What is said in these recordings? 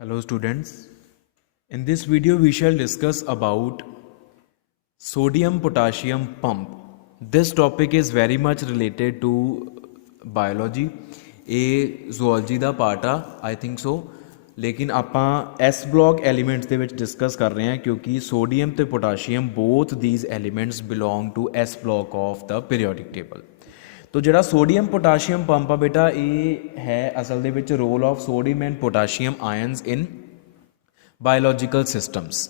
Hello students. In this video we shall discuss about sodium potassium pump. This topic is very much related to biology. ਇਹ zoology ਦਾ part ਆ I think so, ਲੇਕਿਨ ਆਪਾਂ S block elements ਦੇ ਵਿੱਚ discuss ਕਰ ਰਹੇ ਹਾਂ ਕਿਉਂਕਿ ਸੋਡੀਅਮ ਤੇ potassium both these elements belong to S block of the periodic table. तो ਜਿਹੜਾ ਸੋਡੀਅਮ ਪੋਟਾਸ਼ੀਅਮ ਪੰਪ ਆ ਬੇਟਾ ਇਹ ਹੈ ਅਸਲ ਦੇ ਵਿੱਚ role of sodium and potassium ions in biological systems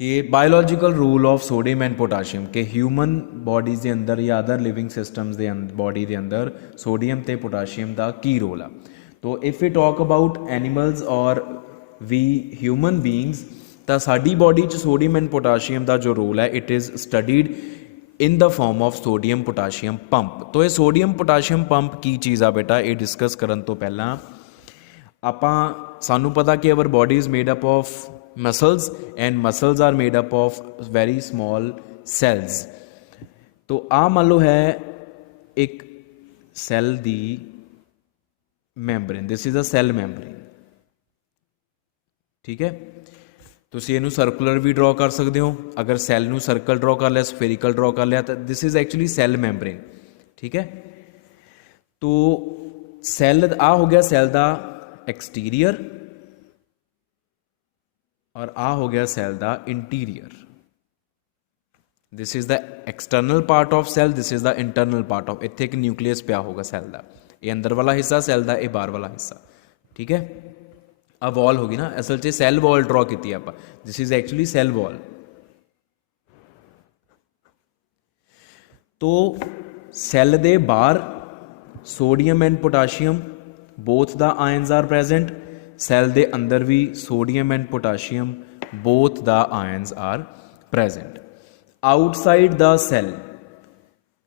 ਕਿ biological role of sodium and potassium ਕਿ ਹਿਊਮਨ ਬੋਡੀਜ਼ ਦੇ ਅੰਦਰ ਜਾਂ ਅਦਰ ਲਿਵਿੰਗ ਸਿਸਟਮਸ ਦੇ ਬੋਡੀ ਦੇ ਅੰਦਰ ਸੋਡੀਅਮ ਤੇ ਪੋਟਾਸ਼ੀਅਮ ਦਾ ਕੀ ਰੋਲ ਆ। ਤੋ if you talk about animals ਔਰ ਵੀ ਹਿਊਮਨ ਬੀਇੰਗਸ ਤਾਂ ਸਾਡੀ ਬੋਡੀ 'ਚ ਸੋਡੀਅਮ ਐਂਡ ਪੋਟਾਸ਼ੀਅਮ ਦਾ ਜੋ ਰੋਲ ਹੈ it is studied in the form of sodium potassium pump. तो ये sodium potassium pump की चीज़ आ बेटा ये डिस्कस करन तो पहला आपां सानू पता कि our body is made up of muscles and muscles are made up of very small cells. तो आ मान लो है एक cell the membrane, this is a cell membrane, ठीक है। ਤੁਸੀਂ ਇਹਨੂੰ ਸਰਕੂਲਰ ਵੀ ਡਰਾ ਕਰ ਸਕਦੇ ਹੋ, ਅਗਰ ਸੈੱਲ ਨੂੰ ਸਰਕਲ ਡਰਾ ਕਰ ਲਿਆ, ਸਫੇਰਿਕਲ ਡਰਾ ਕਰ ਲਿਆ ਤਾਂ ਦਿਸ ਇਜ਼ ਐਕਚੁਅਲੀ ਸੈੱਲ ਮੈਂਬਰੇਨ, ਠੀਕ ਹੈ। ਤੋ ਸੈੱਲ ਆ ਹੋ ਗਿਆ ਸੈੱਲ ਦਾ ਐਕਸਟੀਰੀਅਰ ਔਰ ਆ ਹੋ ਗਿਆ cell the interior. This is the external part of cell, this is the internal part of. ਇੱਥੇ ਇੱਕ ਨਿਊਕਲੀਅਸ ਪਿਆ ਹੋਗਾ ਸੈੱਲ ਦਾ, ਇਹ ਅੰਦਰ ਵਾਲਾ ਹਿੱਸਾ ਸੈੱਲ ਦਾ, ਇਹ ਬਾਹਰ ਵਾਲਾ ਹਿੱਸਾ, ਠੀਕ ਹੈ। ਆ ਵॉल ਹੋ ਗਈ ਨਾ, ਅਸਲ 'ਚ ਸੈੱਲ ਵॉल ਡਰਾ ਕੀਤੀ ਆਪਾਂ, this is actually cell wall. ਤੋ ਸੈੱਲ ਦੇ ਬਾਹਰ ਸੋਡੀਅਮ ਐਂਡ ਪੋਟਾਸ਼ੀਅਮ ਬੋਥ ਦਾ ਆਇਨਸ ਆਰ ਪ੍ਰੈਜ਼ੈਂਟ, ਸੈੱਲ ਦੇ ਅੰਦਰ ਵੀ ਸੋਡੀਅਮ ਐਂਡ ਪੋਟਾਸ਼ੀਅਮ ਬੋਥ ਦਾ ions are present. Outside the cell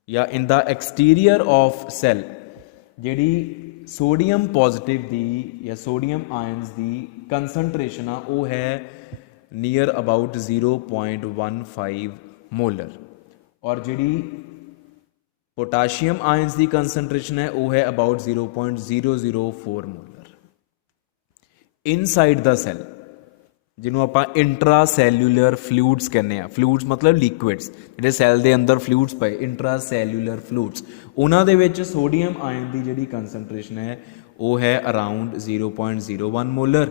ਜਾਂ in the exterior of cell ਜਿਹੜੀ ਸੋਡੀਅਮ ਪੋਜ਼ਿਟਿਵ ਦੀ ਜਾਂ ਸੋਡੀਅਮ ਆਇਨਸ ਦੀ ਕੰਸਨਟ੍ਰੇਸ਼ਨ ਆ ਉਹ ਹੈ ਨੀਅਰ ਅਬਾਊਟ 0.15 ਮੋਲਰ ਔਰ ਜਿਹੜੀ ਪੋਟਾਸ਼ੀਅਮ ਆਇਨਸ ਦੀ ਕੰਸਨਟ੍ਰੇਸ਼ਨ ਹੈ ਉਹ ਹੈ ਅਬਾਊਟ 0.004 ਮੋਲਰ। ਇਨਸਾਈਡ ਦਾ ਸੈੱਲ ਜਿਹਨੂੰ ਆਪਾਂ ਇੰਟਰਾ ਸੈਲੂਲਰ ਫਲੂਇਡਸ ਕਹਿੰਦੇ ਆ, ਫਲੂਇਡਸ ਮਤਲਬ ਲਿਕੁਇਡਸ, ਜਿਹੜੇ ਸੈੱਲ ਦੇ ਅੰਦਰ ਫਲੂਇਡਸ ਪਏ, ਇੰਟਰਾ ਸੈਲੂਲਰ ਫਲੂਇਡਸ, ਉਹਨਾਂ ਦੇ ਵਿੱਚ ਸੋਡੀਅਮ ਆਇਨ ਦੀ ਜਿਹੜੀ ਕੰਸਨਟ੍ਰੇਸ਼ਨ ਹੈ ਉਹ ਹੈ ਅਰਾਊਂਡ 0.01 ਮੋਲਰ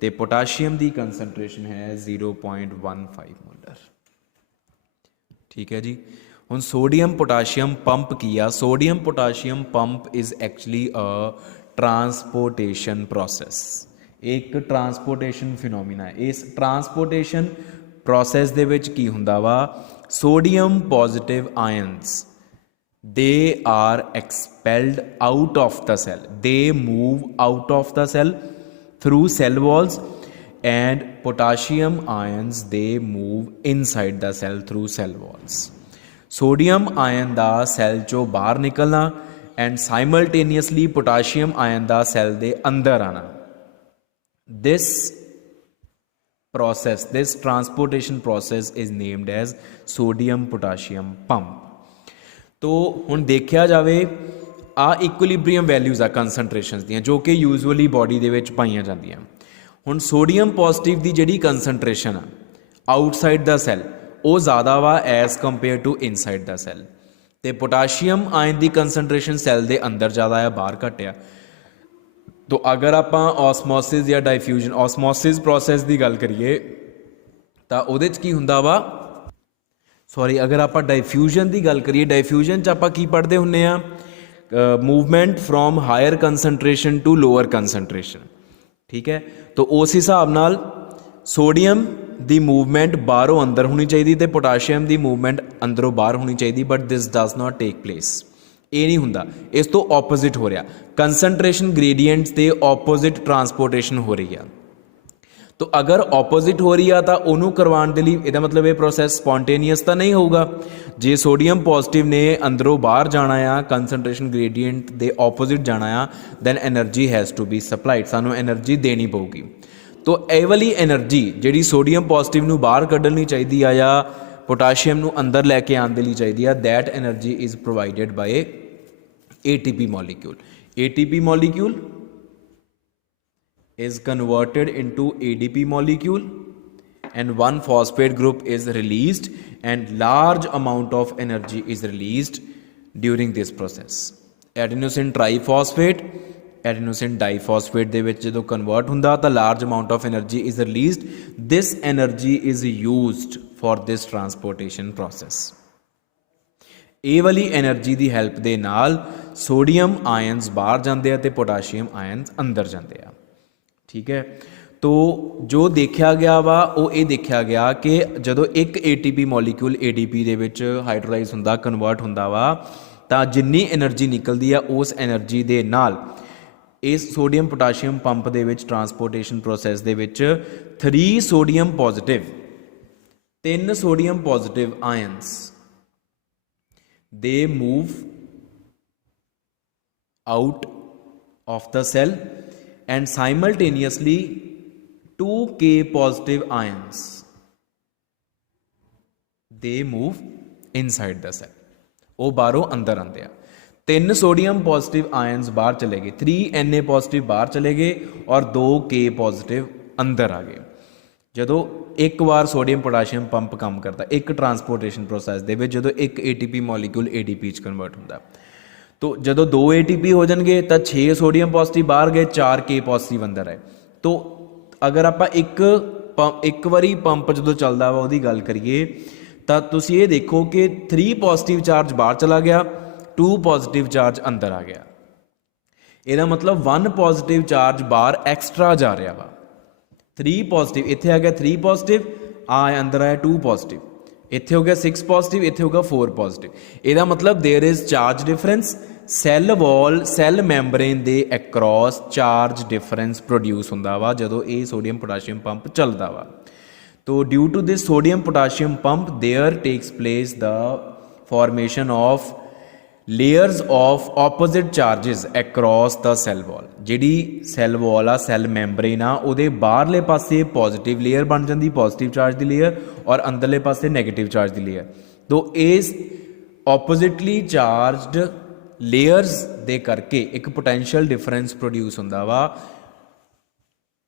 ਤੇ ਪੋਟਾਸ਼ੀਅਮ ਦੀ ਕੰਸਨਟ੍ਰੇਸ਼ਨ ਹੈ 0.15 ਮੋਲਰ, ਠੀਕ ਹੈ ਜੀ। ਹੁਣ ਸੋਡੀਅਮ ਪੋਟਾਸ਼ੀਅਮ ਪੰਪ ਕੀ ਆ? Sodium potassium pump is actually a transportation process, ਇੱਕ ਟਰਾਂਸਪੋਰਟੇਸ਼ਨ ਫਿਨੋਮੀਨਾ ਹੈ। ਇਸ ਟਰਾਂਸਪੋਰਟੇਸ਼ਨ ਪ੍ਰੋਸੈਸ ਦੇ ਵਿੱਚ ਕੀ ਹੁੰਦਾ ਵਾ, sodium positive ions they are expelled out of the cell, they move out of the cell through cell walls, and potassium ions they move inside the cell through cell walls. sodium ion the cell ਚੋਂ ਬਾਹਰ ਨਿਕਲਣਾ and simultaneously potassium ion the cell ਦੇ ਅੰਦਰ ਆਣਾ। this process, this transportation process is named as sodium potassium pump. ਤੋ ਹੁਣ ਦੇਖਿਆ ਜਾਵੇ ਆ ਇਕੁਇਲਿਬਰੀਅਮ ਵੈਲਿਊਜ਼ ਆ ਕੰਸਨਟ੍ਰੇਸ਼ਨਸ ਦੀਆਂ ਜੋ ਕਿ ਯੂਜੂਅਲੀ ਬੋਡੀ ਦੇ ਵਿੱਚ ਪਾਈਆਂ ਜਾਂਦੀਆਂ। ਹੁਣ ਸੋਡੀਅਮ ਪੋਜ਼ਿਟਿਵ ਦੀ ਜਿਹੜੀ ਕੰਸਨਟ੍ਰੇਸ਼ਨ ਆ ਆਊਟਸਾਈਡ ਦਾ ਸੈੱਲ ਉਹ ਜ਼ਿਆਦਾ ਵਾ ਐਜ਼ ਕੰਪੇਅਰ ਟੂ ਇਨਸਾਈਡ ਦਾ ਸੈੱਲ, ਅਤੇ ਪੋਟਾਸ਼ੀਅਮ ਆਇਨ ਦੀ ਕੰਸਨਟ੍ਰੇਸ਼ਨ ਸੈੱਲ ਦੇ ਅੰਦਰ ਜ਼ਿਆਦਾ ਆ, ਬਾਹਰ ਘੱਟ ਆ। ਤੋ ਅਗਰ ਆਪਾਂ ਔਸਮੋਸਿਸ ਜਾਂ ਡਾਈਫਿਊਜ਼ਨ, ਔਸਮੋਸਿਸ ਪ੍ਰੋਸੈਸ ਦੀ ਗੱਲ ਕਰੀਏ ਤਾਂ ਉਹਦੇ 'ਚ ਕੀ ਹੁੰਦਾ ਵਾ, ਸੌਰੀ ਅਗਰ ਆਪਾਂ ਡਾਈਫਿਊਜ਼ਨ ਦੀ ਗੱਲ ਕਰੀਏ, ਡਾਈਫਿਊਜ਼ਨ 'ਚ ਆਪਾਂ ਕੀ ਪੜ੍ਹਦੇ ਹੁੰਦੇ ਆ, movement from higher concentration to lower concentration, ਠੀਕ ਹੈ। ਤਾਂ ਉਸ ਹਿਸਾਬ ਨਾਲ ਸੋਡੀਅਮ ਦੀ ਮੂਵਮੈਂਟ ਬਾਹਰੋਂ ਅੰਦਰ ਹੋਣੀ ਚਾਹੀਦੀ ਅਤੇ ਪੋਟਾਸ਼ੀਅਮ ਦੀ ਮੂਵਮੈਂਟ ਅੰਦਰੋਂ ਬਾਹਰ ਹੋਣੀ ਚਾਹੀਦੀ, but this does not take place, ਇਹ ਨਹੀਂ ਹੁੰਦਾ, ਇਸ ਤੋਂ ਆਪੋਜ਼ਿਟ ਹੋ ਰਿਹਾ। ਕੰਸਨਟ੍ਰੇਸ਼ਨ ਗ੍ਰੇਡੀਐਂਟਸ ਦੇ ਆਪੋਜ਼ਿਟ ਟਰਾਂਸਪੋਰਟੇਸ਼ਨ ਹੋ ਰਹੀ ਆ। ਤੋ ਅਗਰ ਆਪੋਜ਼ਿਟ ਹੋ ਰਹੀ ਆ ਤਾਂ ਉਹਨੂੰ ਕਰਵਾਉਣ ਦੇ ਲਈ ਇਹਦਾ ਮਤਲਬ ਇਹ ਪ੍ਰੋਸੈਸ ਸਪੌਂਟੇਨੀਅਸ ਤਾਂ ਨਹੀਂ ਹੋਊਗਾ। ਜੇ ਸੋਡੀਅਮ ਪੋਜ਼ਿਟਿਵ ਨੇ ਅੰਦਰੋਂ ਬਾਹਰ ਜਾਣਾ ਆ, ਕੰਸਨਟ੍ਰੇਸ਼ਨ ਗ੍ਰੇਡੀਐਂਟ ਦੇ ਆਪੋਜ਼ਿਟ ਜਾਣਾ ਆ, then energy has to be supplied, ਸਾਨੂੰ ਐਨਰਜੀ ਦੇਣੀ ਪਊਗੀ। ਤੋ ਇਹ ਵਾਲੀ ਐਨਰਜੀ ਜਿਹੜੀ ਸੋਡੀਅਮ ਪੋਜ਼ਿਟਿਵ ਨੂੰ ਬਾਹਰ ਕੱਢਣੀ ਚਾਹੀਦੀ ਆ ਜਾਂ ਪੋਟਾਸ਼ੀਅਮ ਨੂੰ ਅੰਦਰ ਲੈ ਕੇ ਆਉਣ ਦੇ ਲਈ ਚਾਹੀਦੀ ਆ, that energy is provided by ATP molecule. ATP molecule is converted into ADP molecule and one phosphate group is released and large amount of energy is released during this process. Adenosine triphosphate adenosine diphosphate ਦੇ ਵਿੱਚ ਜਦੋਂ convert ਹੁੰਦਾ ਤਾਂ large amount of energy is released. This energy is used for this transportation process. ਇਹ ਵਾਲੀ energy ਦੀ help ਦੇ ਨਾਲ sodium ions ਬਾਹਰ ਜਾਂਦੇ ਆ ਤੇ ਪੋਟਾਸ਼ੀਅਮ ਆਇਨਸ ਅੰਦਰ ਜਾਂਦੇ ਆ। ਠੀਕ ਹੈ, ਤੋ ਜੋ ਦੇਖਿਆ ਗਿਆ ਵਾ ਉਹ ਇਹ ਦੇਖਿਆ ਗਿਆ ਕਿ ਜਦੋਂ ਇੱਕ ATP ਮੋਲੀਕਿਊਲ ADP ਦੇ ਵਿੱਚ ਹਾਈਡਰੋਲਾਈਜ਼ ਹੁੰਦਾ ਕਨਵਰਟ ਹੁੰਦਾ ਵਾ ਤਾਂ ਜਿੰਨੀ એનર્ਜੀ ਨਿਕਲਦੀ ਆ ਉਸ એનર્ਜੀ ਦੇ ਨਾਲ ਇਸ ਸੋਡੀਅਮ ਪੋਟਾਸ਼ੀਅਮ ਪੰਪ ਦੇ ਵਿੱਚ ਟਰਾਂਸਪੋਰਟੇਸ਼ਨ ਪ੍ਰੋਸੈਸ ਦੇ ਵਿੱਚ 3 sodium positive ions they move out of the cell and simultaneously 2K positive ions they move inside the cell. ਉਹ ਬਾਹਰੋਂ ਅੰਦਰ ਆਉਂਦੇ ਆ। 3 ਸੋਡੀਅਮ ਪੋਜ਼ਿਟਿਵ ਆਇਨਸ ਬਾਹਰ ਚਲੇ ਗਏ, 3 Na ਪੋਜ਼ਿਟਿਵ ਬਾਹਰ ਚਲੇ ਗਏ ਔਰ 2K ਪੋਜ਼ਿਟਿਵ ਅੰਦਰ ਆ ਗਏ। ਜਦੋਂ ਇੱਕ ਵਾਰ ਸੋਡੀਅਮ ਪੋਟਾਸ਼ੀਅਮ ਪੰਪ ਕੰਮ ਕਰਦਾ ਇੱਕ ਟਰਾਂਸਪੋਰਟੇਸ਼ਨ ਪ੍ਰੋਸੈਸ ਦੇ ਵਿੱਚ, ਜਦੋਂ ਇੱਕ ATP ਮੋਲੀਕਿਊਲ ADP 'ਚ ਕਨਵਰਟ ਹੁੰਦਾ, ਤੋ ਜਦੋਂ 2 ATP ਹੋ ਜਾਣਗੇ ਤਾਂ 6 ਸੋਡੀਅਮ ਪੋਜ਼ਿਟਿਵ ਬਾਹਰ ਗਏ, 4 K ਪੋਜ਼ਿਟਿਵ ਅੰਦਰ ਆਏ। ਤੋ ਅਗਰ ਆਪਾਂ ਇੱਕ ਵਾਰੀ ਪੰਪ ਜਦੋਂ ਚੱਲਦਾ ਵਾ ਉਹਦੀ ਗੱਲ ਕਰੀਏ ਤਾਂ ਤੁਸੀਂ ਇਹ ਦੇਖੋ ਕਿ 3 ਪੋਜ਼ਿਟਿਵ ਚਾਰਜ ਬਾਹਰ ਚਲਾ ਗਿਆ, 2 ਪੋਜ਼ਿਟਿਵ ਚਾਰਜ ਅੰਦਰ ਆ ਗਿਆ। ਇਹਦਾ ਮਤਲਬ 1 ਪੋਜ਼ਿਟਿਵ ਚਾਰਜ ਬਾਹਰ ਐਕਸਟਰਾ ਜਾ ਰਿਹਾ ਵਾ। 3 ਪੋਜ਼ਿਟਿਵ ਇੱਥੇ ਆ ਗਿਆ, 3 ਪੋਜ਼ਿਟਿਵ ਅੰਦਰ ਆਇਆ 2 ਪੋਜ਼ਿਟਿਵ, ਇੱਥੇ ਹੋ ਗਿਆ 6 ਪੋਜ਼ਿਟਿਵ, ਇੱਥੇ ਹੋ ਗਿਆ 4 ਪੋਜ਼ਿਟਿਵ। ਇਹਦਾ ਮਤਲਬ there is charge difference. Cell wall cell membrane ਦੇ ਅਕ੍ਰੋਸ ਚਾਰਜ ਡਿਫਰੈਂਸ ਪ੍ਰੋਡਿਊਸ ਹੁੰਦਾ ਵਾ ਜਦੋਂ ਇਹ ਸੋਡੀਅਮ ਪੋਟਾਸ਼ੀਅਮ ਪੰਪ ਚੱਲਦਾ ਵਾ। ਤੋ due to this sodium potassium pump there takes place the formation of layers of opposite charges across the cell wall. ਜਿਹੜੀ cell ਵਾਲ ਆ, ਸੈੱਲ ਮੈਂਬਰੇਨ ਆ, ਉਹਦੇ ਬਾਹਰਲੇ ਪਾਸੇ ਪੋਜ਼ਿਟਿਵ ਲੇਅਰ ਬਣ ਜਾਂਦੀ, ਪੋਜ਼ਿਟਿਵ ਚਾਰਜ ਦੀ ਲੇਅਰ, ਔਰ ਅੰਦਰਲੇ ਪਾਸੇ ਨੈਗੇਟਿਵ ਚਾਰਜ ਦੀ ਲੇਅਰ। ਤੋ ਇਸ ਆਪੋਜ਼ਿਟਲੀ ਚਾਰਜਡ ਲੇਅਰਸ ਦੇ ਕਰਕੇ ਇੱਕ ਪੋਟੈਂਸ਼ੀਅਲ ਡਿਫਰੈਂਸ ਪ੍ਰੋਡਿਊਸ ਹੁੰਦਾ ਵਾ,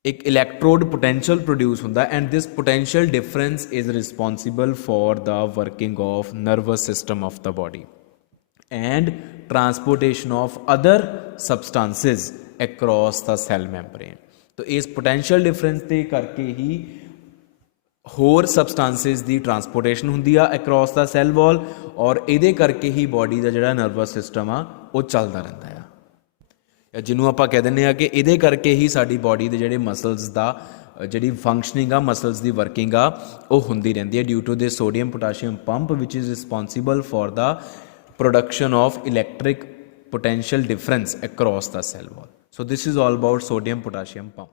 ਇੱਕ ਇਲੈਕਟ੍ਰੋਡ ਪੋਟੈਂਸ਼ੀਅਲ ਪ੍ਰੋਡਿਊਸ ਹੁੰਦਾ, and this potential difference is responsible for the working of nervous system of the body and transportation of other substances across the cell membrane. तो इस potential difference ਦੇ ਕਰਕੇ ਹੀ ਹੋਰ substances ਦੀ transportation ਹੁੰਦੀ ਆ across the cell wall, ਔਰ ਇਹਦੇ ਕਰਕੇ ਹੀ body ਦਾ ਜਿਹੜਾ nervous system ਆ ਉਹ ਚੱਲਦਾ ਰਹਿੰਦਾ ਆ, ਜਿਹਨੂੰ ਆਪਾਂ ਕਹਿ ਦਿੰਦੇ ਆ ਕਿ ਇਹਦੇ ਕਰਕੇ ਹੀ ਸਾਡੀ body ਦੇ ਜਿਹੜੇ muscles ਦਾ ਜਿਹੜੀ ਫੰਕਸ਼ਨਿੰਗ ਆ, ਮਸਲਸ ਦੀ ਵਰਕਿੰਗ ਆ ਉਹ ਹੁੰਦੀ ਰਹਿੰਦੀ ਹੈ due to this sodium potassium pump ਵਿਚ is responsible for the production of electric potential difference across the cell wall. So this is all about sodium potassium pump.